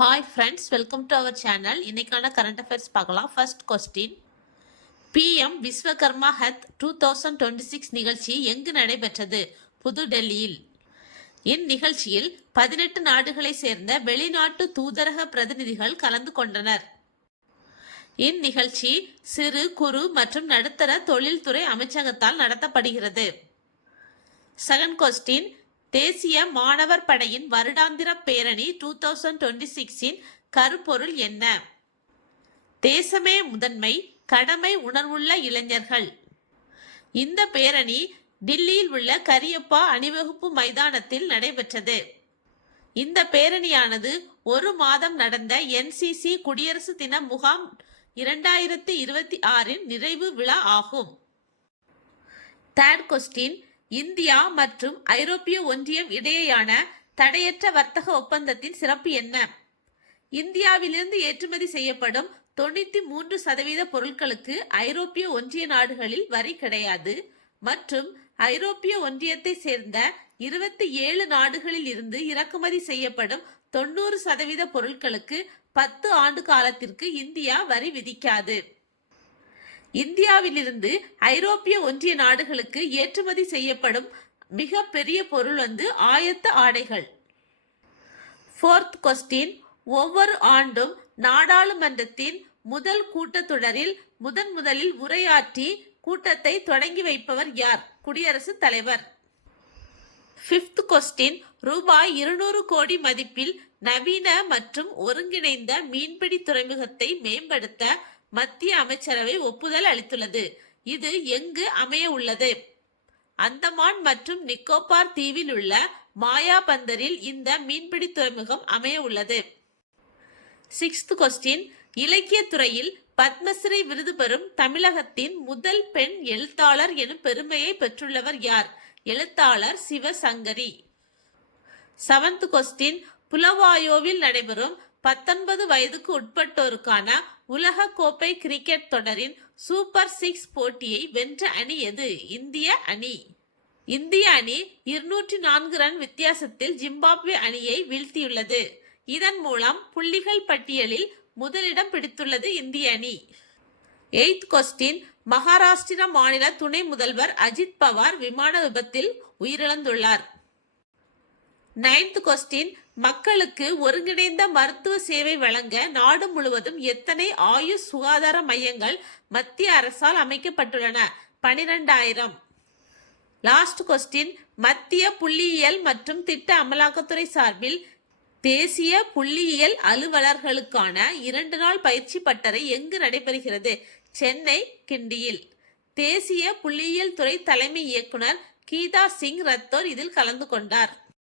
Hi friends, welcome to our channel. இன்னைக்கான current affairs பார்க்கலாம். First question, PM Vishwakarma ஹெத் 2026 நிகழ்ச்சி எங்கு நடைபெற்றது? புதுடெல்லியில். இந்நிகழ்ச்சியில் 18 நாடுகளை சேர்ந்த வெளிநாட்டு தூதரக பிரதிநிதிகள் கலந்து கொண்டனர். இந்நிகழ்ச்சி சிறு குறு மற்றும் நடுத்தர தொழில்துறை அமைச்சகத்தால் நடத்தப்படுகிறது. செகண்ட் கொஸ்டின், தேசிய மாணவர் படையின் வருடாந்திர பேரணி 2026 கருப்பொருள் என்ன? தேசமே முதன்மை, கடமை உணர்வுள்ள இளைஞர்கள். இந்த பேரணி டில்லியில் உள்ள கரியப்பா அணிவகுப்பு மைதானத்தில் நடைபெற்றது. இந்த பேரணியானது ஒரு மாதம் நடந்த என்சிசி குடியரசு தின முகாம் 2026 நிறைவு விழா ஆகும். தேர்ட் கொஸ்டின், இந்தியா மற்றும் ஐரோப்பிய ஒன்றியம் இடையேயான தடையற்ற வர்த்தக ஒப்பந்தத்தின் சிறப்பு என்ன? இந்தியாவிலிருந்து ஏற்றுமதி செய்யப்படும் 93% பொருட்களுக்கு ஐரோப்பிய ஒன்றிய நாடுகளில் வரி கிடையாது மற்றும் ஐரோப்பிய ஒன்றியத்தை சேர்ந்த 27 நாடுகளில் இருந்து இறக்குமதி செய்யப்படும் 90% பொருட்களுக்கு 10 ஆண்டு காலத்திற்கு இந்தியா வரி விதிக்காது. இந்தியாவிலிருந்து ஐரோப்பிய ஒன்றிய நாடுகளுக்கு ஏற்றுமதி செய்யப்படும் மிக பெரிய பொருள் ஆயத்த ஆடைகள். ஃபோர்த் கொஸ்டின், ஒவ்வொரு ஆண்டும் நாடாளுமன்றத்தின் முதல் கூட்டத்தொடரில் முதலில் உரையாற்றி கூட்டத்தை தொடங்கி வைப்பவர் யார்? குடியரசுத் தலைவர். ஃபிஃப்த் கொஸ்டின், ரூபாய் 200 கோடி மதிப்பில் நவீன மற்றும் ஒருங்கிணைந்த மீன்பிடி துறைமுகத்தை மேம்படுத்த மத்திய அமைச்சரவை ஒப்புதல் அளித்துள்ளது. இது எங்கு அமைய உள்ளது? அந்தமான் மற்றும் நிக்கோபார் தீவில் உள்ள மாயாபந்தரில் இந்த மீன்பிடி துறைமுகம் அமைய உள்ளது. சிக்ஸ்த் கொஸ்டின், இலக்கிய துறையில் பத்மஸ்ரீ விருது பெறும் தமிழகத்தின் முதல் பெண் எழுத்தாளர் எனும் பெருமையை பெற்றுள்ளவர் யார்? எழுத்தாளர் சிவசங்கரி. செவன்த் கொஸ்டின், புலவாயோவில் நடைபெறும் 19 வயதுக்கு உட்பட்டோருக்கான உலக கோப்பை கிரிக்கெட் தொடரின் சூப்பர் 6 போட்டியை வென்ற அணி எது? இந்திய அணி. இந்திய அணி 204 ரன் வித்தியாசத்தில் ஜிம்பாப்வே அணியை வீழ்த்தியுள்ளது. இதன் மூலம் புள்ளிகள் பட்டியலில் முதலிடம் பிடித்துள்ளது இந்திய அணி. எய்த் கொஸ்டின், மகாராஷ்டிரா மாநில துணை முதல்வர் அஜித் பவார் விமான விபத்தில் உயிரிழந்துள்ளார். நைன்த் கொஸ்டின், மக்களுக்கு ஒருங்கிணைந்த மருத்துவ சேவை வழங்க நாடு முழுவதும் எத்தனை ஆயுஷ் சுகாதார மையங்கள் மத்திய அரசால் அமைக்கப்பட்டுள்ளன? 12,000. லாஸ்ட் கொஸ்டின், மத்திய புள்ளியியல் மற்றும் திட்ட அமலாக்கத்துறை சார்பில் தேசிய புள்ளியியல் அலுவலர்களுக்கான 2 நாள் பயிற்சி பட்டறை எங்கு நடைபெறுகிறது? சென்னை, கிண்டியில். தேசிய புள்ளியியல் துறை தலைமை இயக்குனர் கீதா சிங் ரத்தோர் இதில் கலந்து கொண்டார்.